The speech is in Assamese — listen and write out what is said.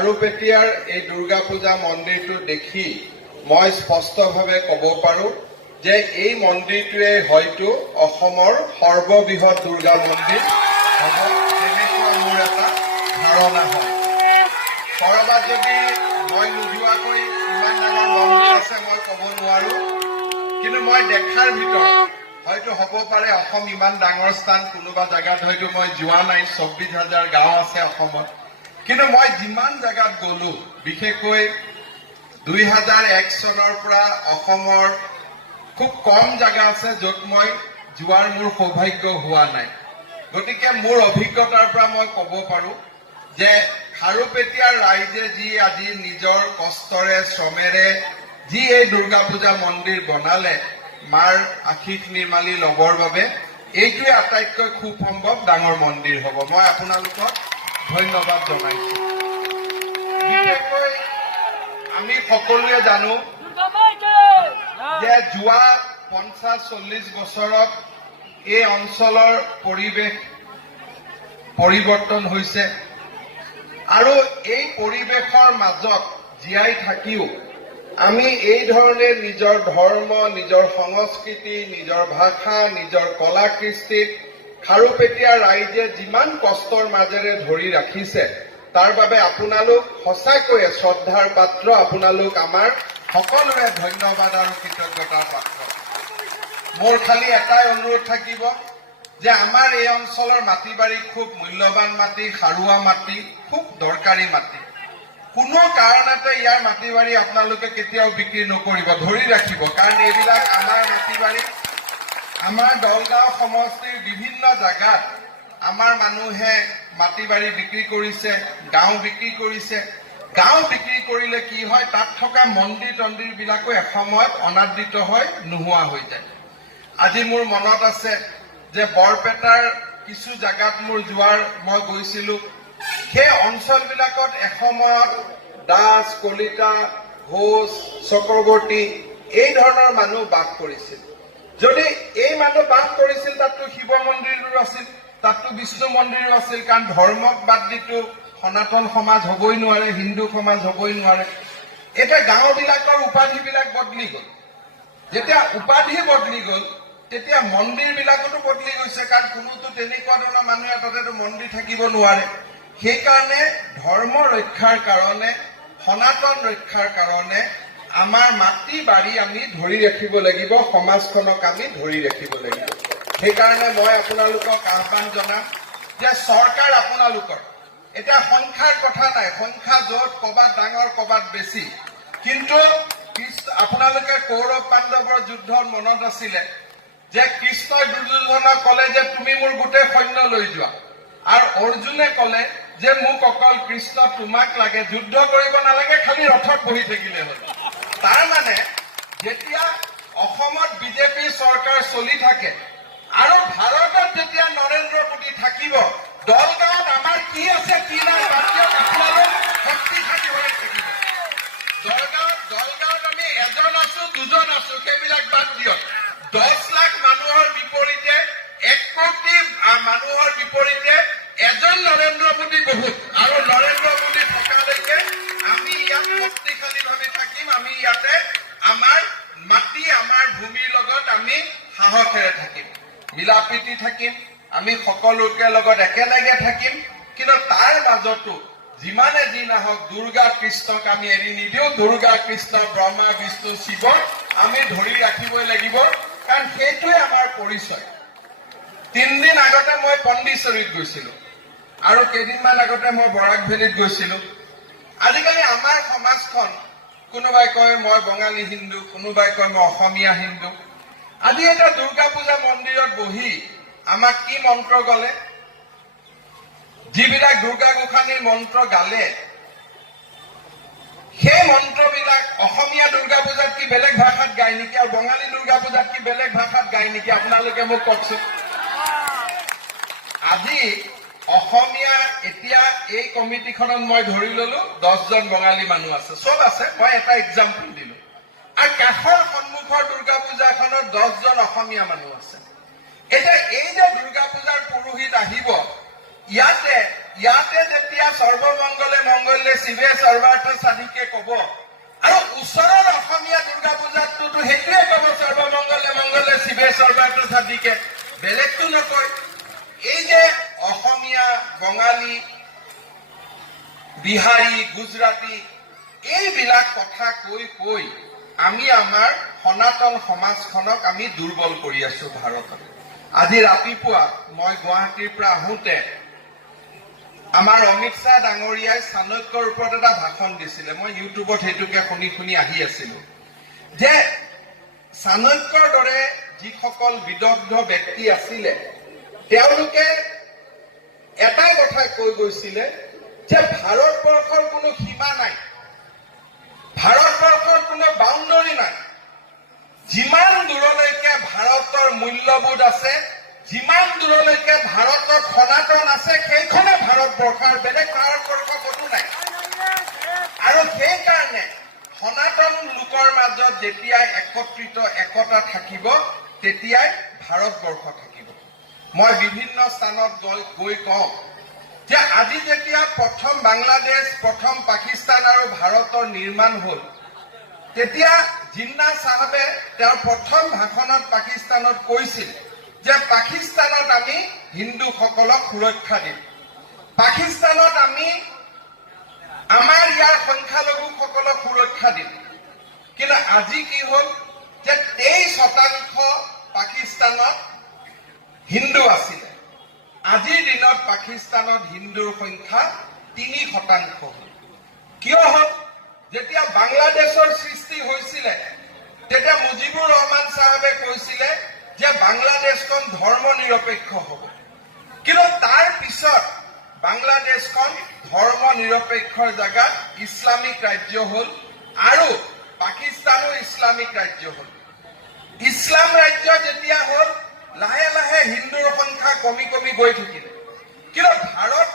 খাৰুপেটীয়াৰ এই দুৰ্গা পূজা মন্দিৰটো দেখি মই স্পষ্টভাৱে ক'ব পাৰোঁ যে এই মন্দিৰটোৱে হয়তো অসমৰ সৰ্ববৃহৎ দুৰ্গা মন্দিৰ হ'ব, তেনেকুৱা মোৰ এটা ধাৰণা হয়। কৰবাত যদি মই নোযোৱাকৈ ইমান ডাঙৰ মন্দিৰ আছে মই ক'ব নোৱাৰো, কিন্তু মই দেখাৰ ভিতৰত হয়তো হ'ব পাৰে অসম ইমান ডাঙৰ স্থান, কোনোবা জেগাত হয়তো মই যোৱা নাই, 24,000 গাঁও আছে অসমত। কিন্তু মই যিমান জেগাত গ'লো, বিশেষকৈ 2001 চনৰ পৰা অসমৰ খুব কম জেগা আছে য'ত মই যোৱাৰ মোৰ সৌভাগ্য হোৱা নাই। গতিকে মোৰ অভিজ্ঞতাৰ পৰা মই ক'ব পাৰোঁ যে খাৰুপেটীয়াৰ ৰাইজে যি আজি নিজৰ কষ্টৰে শ্ৰমেৰে যি এই দুৰ্গা পূজা মন্দিৰ বনালে মাৰ আশীষ নিৰ্মালি ল'বৰ বাবে, এইটোৱে আটাইতকৈ খুব সম্ভৱ ডাঙৰ মন্দিৰ হ'ব। মই আপোনালোকক ধন্যবাদ জনাইছো। বিশেষকৈ আমি সকলোৱে জানো যে যোৱা 50-40 বছৰত এই অঞ্চলৰ পৰিৱেশ পৰিৱৰ্তন হৈছে আৰু এই পৰিৱেশৰ মাজত জীয়াই থাকিও আমি এই ধৰণে নিজৰ ধৰ্ম, নিজৰ সংস্কৃতি, নিজৰ ভাষা, নিজৰ কলা কৃষ্টিক খাৰুপেটীয়া ৰাইজে যিমান কষ্টৰ মাজেৰে ধৰি ৰাখিছে তাৰ বাবে আপোনালোক সঁচাকৈয়ে শ্ৰদ্ধাৰ পাত্ৰ। আপোনালোক আমাৰ সকলোৰে ধন্যবাদ আৰু কৃতজ্ঞতাৰ পাত্ৰ। মোৰ খালি এটাই অনুৰোধ থাকিব যে আমাৰ এই অঞ্চলৰ মাটি বাৰী খুব মূল্যৱান মাটি, সাৰুৱা মাটি, খুব দৰকাৰী মাটি। কোনো কাৰণতে ইয়াৰ মাটি বাৰী আপোনালোকে কেতিয়াও বিক্ৰী নকৰিব, ধৰি ৰাখিব, কাৰণ এইবিলাক আমাৰ মাটি বাৰী। আমাৰ দলগাঁও সমষ্টিৰ বিভিন্ন জাগাত আমাৰ মানুহে মাটি বাৰী বিক্ৰী কৰিছে, গাঁও বিক্ৰী কৰিছে। গাঁও বিক্ৰী কৰিলে কি হয়, তাত থকা মন্দিৰ তন্দিৰ বিলাকো এসময়ত অনাদৃত হৈ নোহোৱা হৈ যায়। আজি মোৰ মনত আছে যে বৰপেটাৰ কিছু জাগাত মোৰ যোৱাৰ মই গৈছিলো। সেই অঞ্চলবিলাকত এসময়ত দাস, কলিতা, ঘোষ, চক্ৰৱৰ্তী এই ধৰণৰ মানুহ বাস কৰিছিল। যদি এই মানুহ বাস কৰিছিল, তাততো শিৱ মন্দিৰো আছিল, তাততো বিষ্ণু মন্দিৰো আছিল, কাৰণ ধৰ্মক বাদ দিতো সনাতন সমাজ হবই নোৱাৰে, হিন্দু সমাজ হবই নোৱাৰে। এতিয়া গাঁওবিলাকৰ উপাধিবিলাক বদলি গ'ল। যেতিয়া উপাধি বদলি গ'ল তেতিয়া মন্দিৰবিলাকতো বদলি গৈছে, কাৰণ কোনোতো তেনেকুৱা ধৰণৰ মানুহে তাতেতো মন্দিৰ থাকিব নোৱাৰে। সেইকাৰণে ধৰ্ম ৰক্ষাৰ কাৰণে, সনাতন ৰক্ষাৰ কাৰণে আমাৰ মাটি বাৰী আমি ধৰি ৰাখিব লাগিব, সমাজখনক আমি ধৰি ৰাখিব লাগিব। সেইকাৰণে মই আপোনালোকক আহ্বান জনাম যে চৰকাৰ আপোনালোকৰ, এতিয়া সংখ্যাৰ কথা নাই, সংখ্যা য'ত ক'বাত ডাঙৰ ক'বাত বেছি, কিন্তু আপোনালোকে কৌৰৱ পাণ্ডৱৰ যুদ্ধৰ মনত আছিলে যে কৃষ্ণই দুৰ্যোধনক ক'লে যে তুমি মোৰ গোটেই সৈন্য লৈ যোৱা, আৰু অৰ্জুনে ক'লে যে মোক অকল কৃষ্ণ তোমাক লাগে, যুদ্ধ কৰিব নালাগে, খালি ৰথত বহি থাকিলে হ'ল। তাৰ মানে যেতিয়া অসমত বিজেপি চৰকাৰ চলি থাকে আৰু ভাৰতত যেতিয়া নৰেন্দ্ৰ মোদী থাকিব, দলগাঁৱত আমাৰ কি আছে কি নাই বাদ দিয়ক, আপোনালোক শক্তিশালী হৈ থাকিব। দলগাঁৱত আমি এজন আছো, দুজন আছো, সেইবিলাক বাদ দিয়ক। 10 লাখ মানুহৰ বিপৰীতে, 1 কোটি মানুহৰ বিপৰীতে এজন নৰেন্দ্ৰ মোদী বহুত, আৰু নৰেন্দ্ৰ মোদী থকালৈকে আমি ইয়াত শক্তিশালীভাৱে থাকিম। আমি ইয়াতে আমাৰ মাটি, আমাৰ ভূমিৰ লগত আমি সাহসেৰে থাকিম, মিলাপ্ৰীতি থাকিম, আমি সকলোকে লগত একেলগে থাকিম। কিন্তু তাৰ মাজতো যিমানে যি নহওক দুৰ্গা কৃষ্ণক আমি এৰি নিদিওঁ। দুৰ্গা কৃষ্ণ, ব্ৰহ্মা, বিষ্ণু, শিৱ আমি ধৰি ৰাখিবই লাগিব, কাৰণ সেইটোৱে আমাৰ পৰিচয়। 3 দিন আগতে মই পণ্ডিচেৰীত গৈছিলো আৰু কেইদিনমান আগতে মই বৰাক ভেলীত গৈছিলো। আজিকালি আমাৰ সমাজখন, কোনোবাই কয় মই বঙালী হিন্দু, কোনোবাই কয় মই অসমীয়া হিন্দু। আজি এটা দুৰ্গা পূজা মন্দিৰত বহি আমাক কি মন্ত্ৰ গলে, যিবিলাক দুৰ্গা গোসাঁনীৰ মন্ত্ৰ গালে, সেই মন্ত্ৰবিলাক অসমীয়া দুৰ্গা পূজাত কি বেলেগ ভাষাত গায় নেকি, আৰু বঙালী দুৰ্গা পূজাত কি বেলেগ ভাষাত গায় নেকি? আপোনালোকে মোক কওকচোন। আজি অসমীয়া, এতিয়া এই কমিটিখনত মই ধৰি ললো 10 জন বঙালী মানুহ আছে, চব আছে, মই এটা এক্সাম্পল দিলো। আৰু কাষৰ সন্মুখৰ দুৰ্গা পূজাখনত 10 জন অসমীয়া মানুহ আছে। এতিয়া এই যে দুৰ্গা পূজাৰ পুৰোহিত আহিব, ইয়াতে ইয়াতে যেতিয়া সৰ্বমংগলে মংগলে শিৱে সৰ্বাৰ্থ সাধিকে কব আৰু ওচৰৰ অসমীয়া দুৰ্গা পূজাততো সেইটোৱে কব সৰ্বমংগলে মংগলে শিৱে সৰ্বাৰ্থ সাধিকে, বেলেগতো নকয়। এই যে অসমীয়া, বঙালী, বিহাৰী, গুজৰাটী এইবিলাক কথা কৈ কৈ আমি আমাৰ সনাতন সমাজখনক আমি দুৰ্বল কৰি আছো ভাৰতত। আজি ৰাতিপুৱা মই গুৱাহাটীৰ পৰা আহোঁতে আমাৰ অমিত শ্বাহ ডাঙৰীয়াই চাণক্যৰ ওপৰত এটা ভাষণ দিছিলে। মই ইউটিউবত সেইটোকে শুনি শুনি আহি আছিলো যে চাণক্যৰ দৰে যিসকল বিদগ্ধ ব্যক্তি আছিলে তেওঁলোকে এটা কথাই কৈ গৈছিলে যে ভাৰতবৰ্ষৰ কোনো সীমা নাই, ভাৰতবৰ্ষৰ কোনো বাউণ্ডৰী নাই। যিমান দূৰলৈকে ভাৰতৰ মূল্যবোধ আছে, যিমান দূৰলৈকে ভাৰতত সনাতন আছে, সেইখনে ভাৰতবৰ্ষ, আৰু বেলেগ ভাৰতবৰ্ষ ক'তো নাই। আৰু সেইকাৰণে সনাতন লোকৰ মাজত যেতিয়াই একত্ৰিত একতা থাকিব তেতিয়াই ভাৰতবৰ্ষ থাকিব। মই বিভিন্ন স্থানত গৈ কওঁ যে আজি যেতিয়া প্ৰথম বাংলাদেশ, প্ৰথম পাকিস্তান আৰু ভাৰতৰ নিৰ্মাণ হ'ল, তেতিয়া জিন্না চাহাবে তেওঁৰ প্ৰথম ভাষণত পাকিস্তানত কৈছিল যে পাকিস্তানত আমি হিন্দুসকলক সুৰক্ষা দিম, পাকিস্তানত আমি আমাৰ ইয়াৰ সংখ্যালঘুসকলক সুৰক্ষা দিম। কিন্তু আজি কি হ'ল যে 23% পাকিস্তানত হিন্দু আছিলে, আজিৰ দিনত পাকিস্তানত হিন্দুৰ সংখ্যা 3% হ'ল। কিয় হ'ল? যেতিয়া বাংলাদেশৰ সৃষ্টি হৈছিলে তেতিয়া মুজিবুৰ ৰহমান চাহাবে কৈছিলে যে বাংলাদেশখন ধৰ্ম নিৰপেক্ষ হ'ব। কিন্তু তাৰ পিছত বাংলাদেশখন ধৰ্ম নিৰপেক্ষৰ জাগাত ইছলামিক ৰাজ্য হ'ল আৰু পাকিস্তানো ইছলামিক ৰাজ্য হ'ল। ইছলাম ৰাজ্য যেতিয়া হ'ল লাহে লাহে হিন্দুৰ সংখ্যা কমি কমি গৈ থাকিলে। কিন্তু ভাৰত